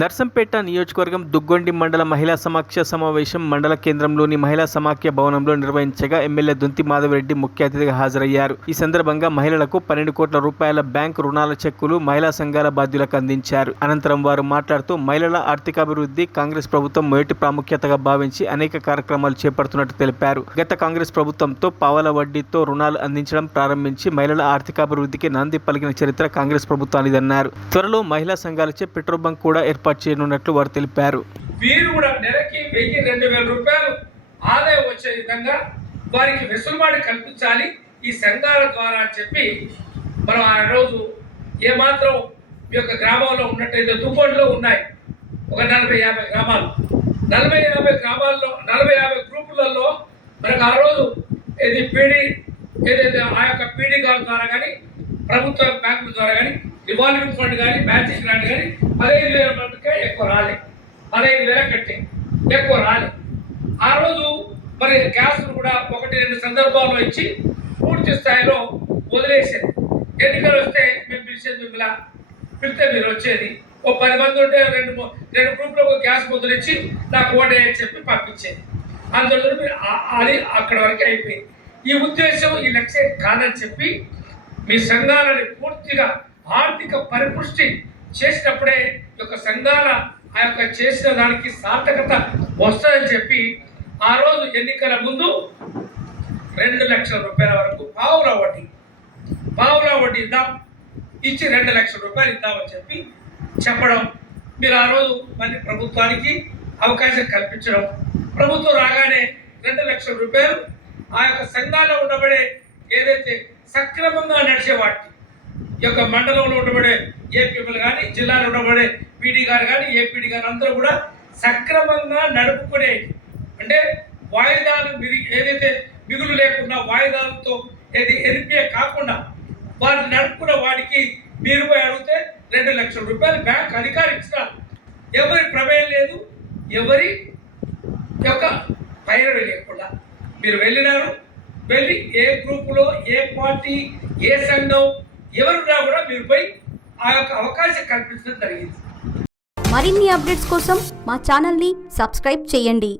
నర్సంపేట నియోజకవర్గం దుగ్గొండి మండల మహిళా సమాఖ్య సమావేశం మండల కేంద్రంలోని మహిళా సమాఖ్య భవనంలో నిర్వహించగా ఎమ్మెల్యే దుంతి మాధవరెడ్డి ముఖ్య అతిథిగా హాజరయ్యారు. ఈ సందర్భంగా మహిళలకు 12 కోట్ల రూపాయల బ్యాంకు రుణాల చెక్కులు మహిళా సంఘాల బాధ్యులకు అందించారు. అనంతరం వారు మాట్లాడుతూ మహిళల ఆర్థికాభివృద్ధి కాంగ్రెస్ ప్రభుత్వం మొదటి ప్రాముఖ్యతగా భావించి అనేక కార్యక్రమాలు చేపడుతున్నట్టు తెలిపారు. గత కాంగ్రెస్ ప్రభుత్వంతో పావల వడ్డీతో రుణాలు అందించడం ప్రారంభించి మహిళల ఆర్థికాభివృద్ధికి నాంది పలికిన చరిత్ర కాంగ్రెస్ ప్రభుత్వానిదన్నారు. త్వరలో మహిళా సంఘాలచే పెట్రోల్ బంక్ కూడా ఏర్పాటు చేయనున్నట్లు వారు తెలిపారు. వీరు కూడా నెలకి 1000-2000 రూపాయలు ఆదాయం వచ్చే విధంగా వారికి వెసులుబాటు కల్పించాలి ఈ సంఘాల ద్వారా అని చెప్పి మనం ఆ రోజు ఏమాత్రం ఈ యొక్క గ్రామంలో ఉన్నట్టయితే దుగ్గొండిలో ఉన్నాయి ఒక 40-50 గ్రామాలు 40-50 గ్రామాల్లో 40-50 గ్రూపులలో మనకు ఆ రోజు ఇది పీడీ ఏదైతే ఆ యొక్క పీడీ గారి ద్వారా కానీ ప్రభుత్వ బ్యాంకుల ద్వారా కానీ రివాల్వింగ్ ఫండ్ కానీ మ్యాచింగ్ గ్రాంట్ కానీ 15,000 మందికే ఎక్కువ రాలే 15,000 కట్టే ఎక్కువ రాలే. ఆ రోజు మరి గ్యాస్ కూడా 1-2 సందర్భాల్లో ఇచ్చి పూర్తి స్థాయిలో వదిలేసేది. ఎన్నికలు వస్తే మేము పిలిచేది మిమ్మల్ని పిలిస్తే మీరు వచ్చేది ఓ 10 మంది ఉంటే రెండు గ్రూపులకు గ్యాస్ వదిలిచ్చి నాకు ఓటే అని చెప్పి పంపించేది. అందులో అది అక్కడ వరకు అయిపోయింది. ఈ ఉద్దేశం ఈ లక్ష్యం కాదని చెప్పి మీ సంఘాలని పూర్తిగా ఆర్థిక పరిపుష్టి చేసినప్పుడే ఈ యొక్క సంఘాల ఆ యొక్క చేసిన దానికి సార్థకత వస్తుందని చెప్పి ఆ రోజు ఎన్నికల ముందు 2 లక్షల రూపాయల వరకు పావుల వడ్డీ ఇద్దాం ఇచ్చి 2 లక్షల రూపాయలు ఇద్దామని చెప్పి చెప్పడం, మీరు ఆ రోజు మళ్ళీ ప్రభుత్వానికి అవకాశం కల్పించడం, ప్రభుత్వం రాగానే 2 లక్షల రూపాయలు ఆ యొక్క సంఘాల్లో ఉండబడే ఏదైతే సక్రమంగా నడిచే వాటికి ఈ యొక్క మండలంలో ఉండబడే ఏపీలు కానీ జిల్లాలో ఉండబడే పీడీ గారు కానీ ఏపీడీ గారు అందరూ కూడా సక్రమంగా నడుపుకునే అంటే వాయిదాలు ఏదైతే మిగులు లేకుండా వాయిదాలతో ఏది ఎన్పిఏ కాకుండా వాటిని నడుపుకున్న వాటికి మీరు పోయి అడిగితే 2 లక్షల రూపాయలు బ్యాంక్ అధికారి ఇస్తారు. ఎవరి ప్రమేయం లేదు, ఎవరి యొక్క పైరవి లేకుండా మీరు వెళ్ళినారు. వెళ్ళి ఏ గ్రూపులో ఏ పార్టీ ఏ సంఘం ఎవరున్నా కూడా మీరు పోయి ఆ యొక్క అవకాశం కల్పించడం జరిగింది. మరిన్ని అప్డేట్స్ కోసం మా ఛానల్ని సబ్స్క్రైబ్ చేయండి.